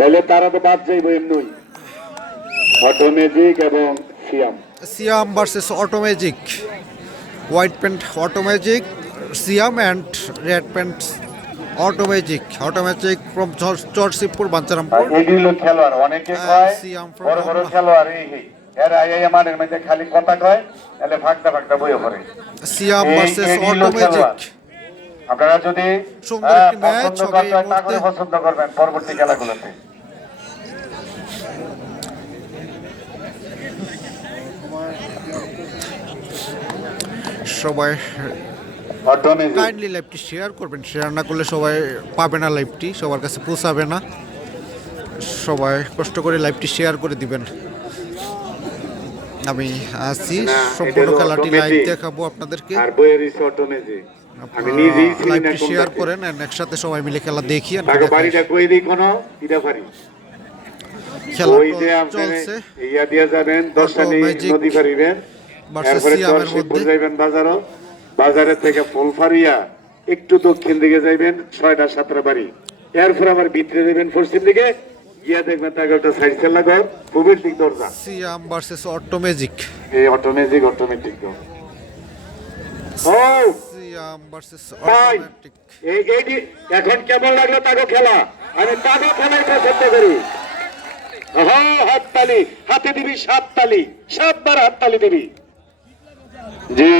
তাহলে তারা তো বাদ যাইব এমনি অটোমেজিক এবং Siam. Siam versus Automagic, white pant Automagic, Siam and red pant Automagic from Charshibpur Bancharampur. এগুলো খেলোয়াড় অনেকে কয় বড় বড় খেলোয়াড় এই এরা এই মাঠের মধ্যে খালি কথা কয়, তাহলে ভাগটা ভাগটা বইয়ে পড়ে। সিয়াম ভার্সেস অটোমেজিক, আপনারা যদি সুন্দর একটি ম্যাচ হবে এই মুহূর্তে। পছন্দ করবেন পরবর্তী খেলাগুলোতে। সবাই কাইন্ডলি লাইভটি শেয়ার করবেন, শেয়ার না করলে সবাই পাবে না, লাইভটি সবার কাছে পৌঁছাবে না। সবাই কষ্ট করে লাইভটি শেয়ার করে দিবেন। আমি আসি সম্পূর্ণ খেলাটি লাইভ দেখাবো আপনাদেরকে। লাইভটি শেয়ার করেন একসাথে সবাই মিলে খেলা দেখি। খেলা চলছে বাজারের থেকে ফুলফারিয়া একটু দক্ষিণ দিকে যাইবেন 6টা-7টা বাড়ি, এরপর আবার ভিতরে যাবেন পশ্চিম দিকে গিয়া দেখবেন তাকে একটা সাইড খেলা ঘর খুবই ঠিক দরজা। সিয়াম ভার্সেস অটোমেজিক, এই অটোমেজিক অটোমেটিক ও সিয়াম ভার্সেস অটোমেটিক। এই এখন কেমন লাগলো তাকে খেলা? আমি তাকে খেলাই পছন্দ করি। হাততালি হাতে দিবি, 7 তালি, 7বার হাততালি দিবি। জি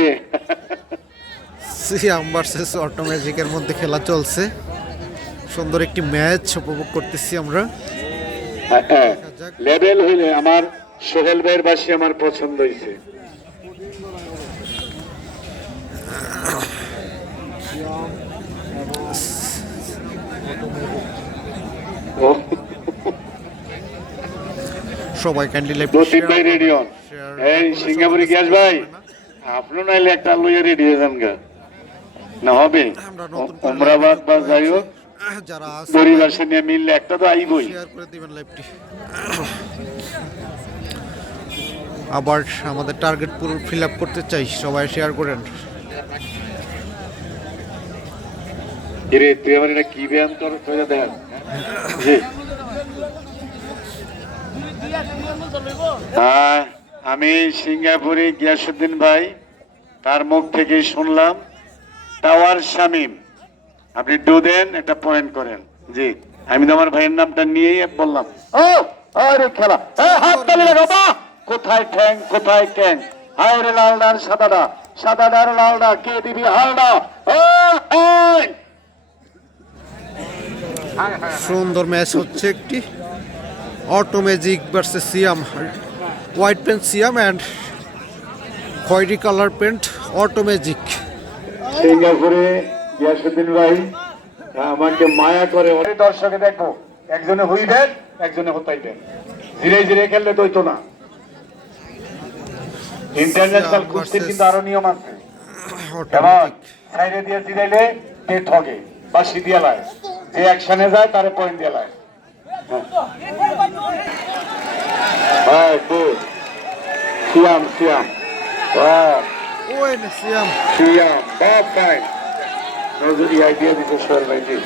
সিয়াম ভার্সেস অটোমেজিকের মধ্যে খেলা চলছে, সুন্দর একটি ম্যাচ উপভোগ করতেছি আমরা। লেভেল হইলে আমার সোহেল ভাইয়ের বাসি আমার পছন্দ হয়েছে। সবাই কাইন্ডলি লাইভ ভাই রেডিও, এই সিঙ্গাপুরি গ্যাস ভাই আপনার নাইলে একটা লইয়া রেডি হয়ে যান গা না হবে। ওমরাবাদ বা যাই হোক পরিবাসে নিয়ে মিললে একটা তো আইবই। শেয়ার করে দিবেন লাইভটি। আবার আমাদের টার্গেট পুরো ফিল আপ করতে চাই, সবাই শেয়ার করেন। তুই আমার এটা কি ব্যায়াম তোর দেন। হ্যাঁ, আমি সিঙ্গাপুরি গিয়াসুদ্দিন ভাই, তার মুখ থেকে শুনলাম টাওয়ার শামীম, আপনি ডু দেন একটা পয়েন্ট করেন। জি আমি তো আমার ভাইয়ের নামটা নিয়েই বললাম। ও আরে খেলা, হাত তালি বাবা, কোথায় ঠ্যাং কোথায় ট্যাং, আরে লালডার সাদাডা, সাদাডার লালডা, কে দিবি হালডা। সুন্দর ম্যাচ হচ্ছে একটি Automagic versus Siam, white pant Siam and খয়েরি কালার পেন্ট অটোমেজিক। সিঙ্গাপুরে গিয়াসুদ্দিন ভাই আমাকে মায়া করে, অনেক দর্শকে দেখবো একজনে হইবেন একজনে হতাইবেন, ধীরে ধীরে খেললে তো হইতো না। ইন্টারন্যাশনাল কুস্তির কিন্তু আরো নিয়ম আছে, যেমন সাইডে দিয়ে জিরাইলে কে ঠগে বা সিদিয়া লায়, যে অ্যাকশনে যায় তারে পয়েন্ট দিয়ে লায়। সিয়াম সিয়াম সিয়াম সিয়াম বাপ ফাইন নজরি আইডিয়া দিতে সোহেল ভাই জি।